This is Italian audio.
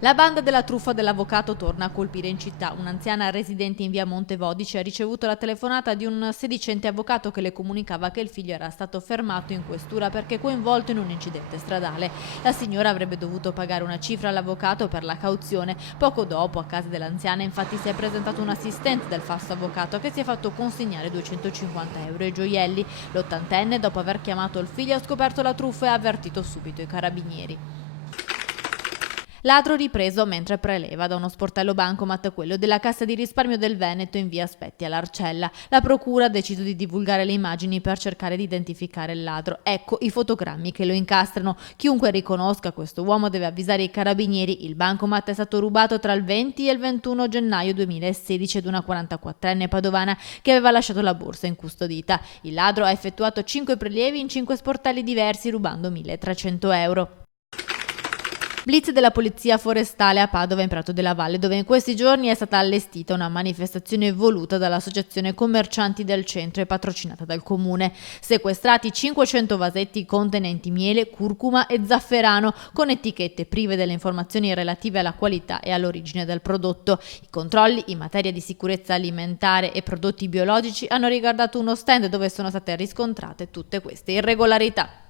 La banda della truffa dell'avvocato torna a colpire in città. Un'anziana residente in via Montevodice ha ricevuto la telefonata di un sedicente avvocato che le comunicava che il figlio era stato fermato in questura perché coinvolto in un incidente stradale. La signora avrebbe dovuto pagare una cifra all'avvocato per la cauzione. Poco dopo, a casa dell'anziana, infatti si è presentato un assistente del falso avvocato che si è fatto consegnare 250 euro e gioielli. L'ottantenne, dopo aver chiamato il figlio, ha scoperto la truffa e ha avvertito subito i carabinieri. Ladro ripreso mentre preleva da uno sportello bancomat, quello della Cassa di risparmio del Veneto in via Aspetti all'Arcella. La procura ha deciso di divulgare le immagini per cercare di identificare il ladro. Ecco i fotogrammi che lo incastrano. Chiunque riconosca questo uomo deve avvisare i carabinieri. Il bancomat è stato rubato tra il 20 e il 21 gennaio 2016 ad una 44enne padovana che aveva lasciato la borsa incustodita. Il ladro ha effettuato 5 prelievi in 5 sportelli diversi rubando 1.300 euro. Blitz della Polizia Forestale a Padova in Prato della Valle, dove in questi giorni è stata allestita una manifestazione voluta dall'Associazione Commercianti del Centro e patrocinata dal Comune. Sequestrati 500 vasetti contenenti miele, curcuma e zafferano con etichette prive delle informazioni relative alla qualità e all'origine del prodotto. I controlli in materia di sicurezza alimentare e prodotti biologici hanno riguardato uno stand dove sono state riscontrate tutte queste irregolarità.